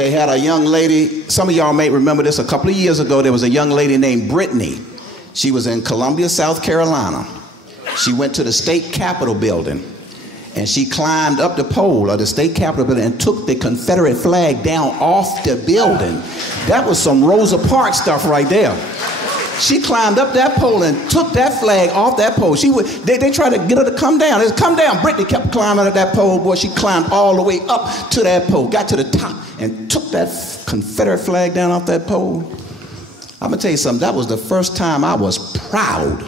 they had a young lady, some of y'all may remember this, a couple of years ago, there was a young lady named Brittany. She was in Columbia, South Carolina. She went to the state capitol building and she climbed up the pole of the state capitol building and took the Confederate flag down off the building. That was some Rosa Parks stuff right there. She climbed up that pole and took that flag off that pole. They tried to get her to come down. They said, come down. Brittany kept climbing up that pole. Boy, she climbed all the way up to that pole, got to the top, and took that Confederate flag down off that pole. I'm gonna tell you something. That was the first time I was proud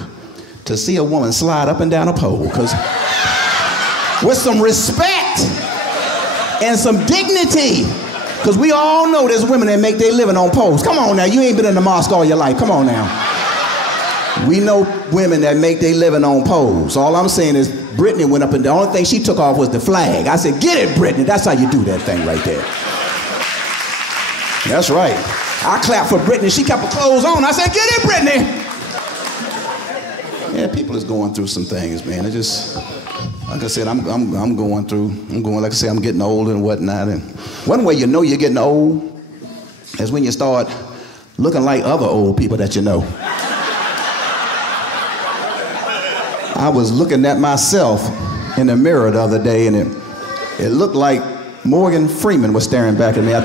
to see a woman slide up and down a pole, because with some respect and some dignity. Because we all know there's women that make their living on poles. Come on now, you ain't been in the mosque all your life. Come on now. We know women that make their living on poles. All I'm saying is Brittany went up and the only thing she took off was the flag. I said, get it, Brittany. That's how you do that thing right there. That's right. I clapped for Brittany. She kept her clothes on. I said, get it, Brittany. Yeah, people is going through some things, man. It just, like I said, I'm like I said, I'm getting older and whatnot. And one way you know you're getting old is when you start looking like other old people that you know. I was looking at myself in the mirror the other day, and it looked like Morgan Freeman was staring back at me. I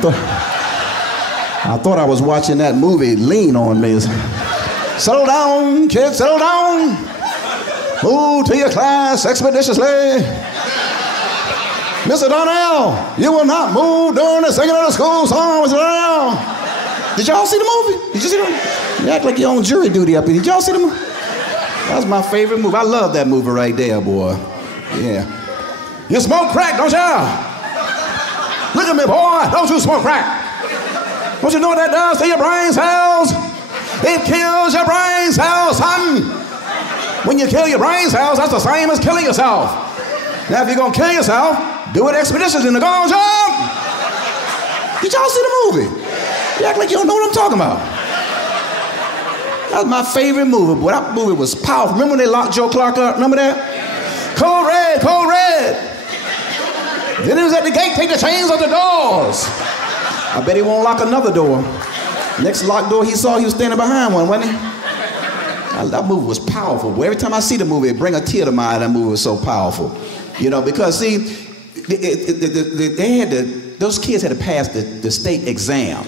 thought I was watching that movie, Lean on Me. Settle down, kids, settle down. Move to your class expeditiously. Mr. Donnell, you will not move during the singing of the school song, Mr. Donnell. Did y'all see the movie? Did you see the movie? You act like you're on jury duty up here. Did y'all see the movie? That was my favorite movie. I love that movie right there, boy. Yeah. You smoke crack, don't ya? Look at me, boy. Don't you smoke crack. Don't you know what that does to your brain cells? It kills your brain cells, son. When you kill your brain cells, that's the same as killing yourself. Now, if you're going to kill yourself, do it expeditiously in the gone job. Did y'all see the movie? You act like you don't know what I'm talking about. That was my favorite movie, boy. That movie was powerful. Remember when they locked Joe Clark up? Remember that? Code red, code red. Then he was at the gate, take the chains off the doors. I bet he won't lock another door. Next locked door he saw, he was standing behind one, wasn't he? That movie was powerful. Boy, every time I see the movie, it bring a tear to my eye. That movie was so powerful. You know, because see, those kids had to pass the state exam.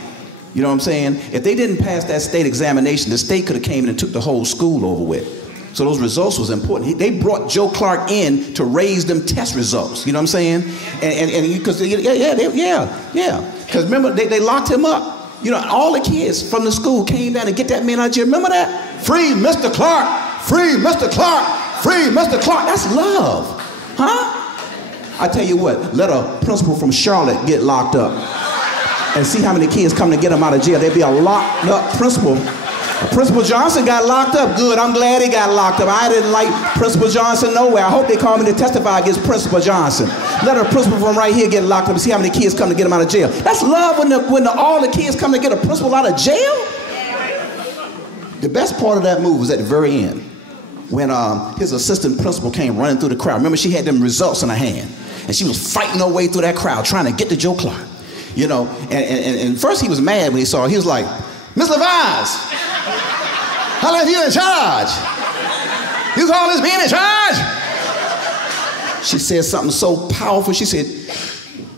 You know what I'm saying? If they didn't pass that state examination, the state could have came in and took the whole school over with. So those results was important. They brought Joe Clark in to raise them test results. You know what I'm saying? And because because remember they locked him up. You know, all the kids from the school came down to get that man out of jail. Remember that? Free Mr. Clark, free Mr. Clark, free Mr. Clark. That's love, huh? I tell you what, let a principal from Charlotte get locked up and see how many kids come to get him out of jail. There'd be a locked up principal. Principal Johnson got locked up. Good, I'm glad he got locked up. I didn't like Principal Johnson nowhere. I hope they call me to testify against Principal Johnson. Let a principal from right here get locked up and see how many kids come to get him out of jail. That's love when all the kids come to get a principal out of jail. The best part of that move was at the very end when his assistant principal came running through the crowd. Remember, she had them results in her hand and she was fighting her way through that crowd trying to get to Joe Clark. You know, and first he was mad when he saw her. He was like, Miss Levi's, I left you in charge. You call this being in charge? She said something so powerful. She said,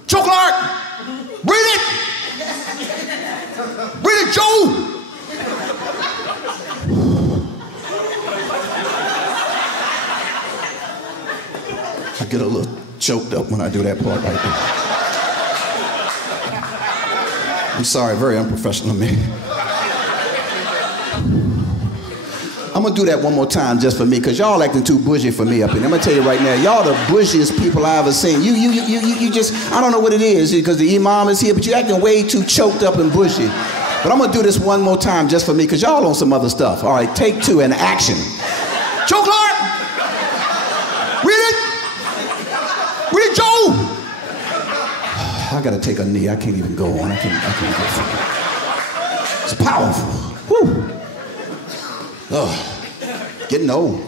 Joe Clark, read it. Read it, Joe. I get a little choked up when I do that part right there. I'm sorry, very unprofessional of me. I'm gonna do that one more time just for me, because y'all acting too bougie for me up here. I'm gonna tell you right now, y'all the bougiest people I ever seen. You just, I don't know what it is, because the imam is here, but you acting way too choked up and bougie. But I'm gonna do this one more time just for me, because y'all on some other stuff. All right, take two and action. Joe Clark! Read it! Read it, Joe! I gotta take a knee. I can't even go on. I can't go through. It's powerful. Whew. Oh, getting old.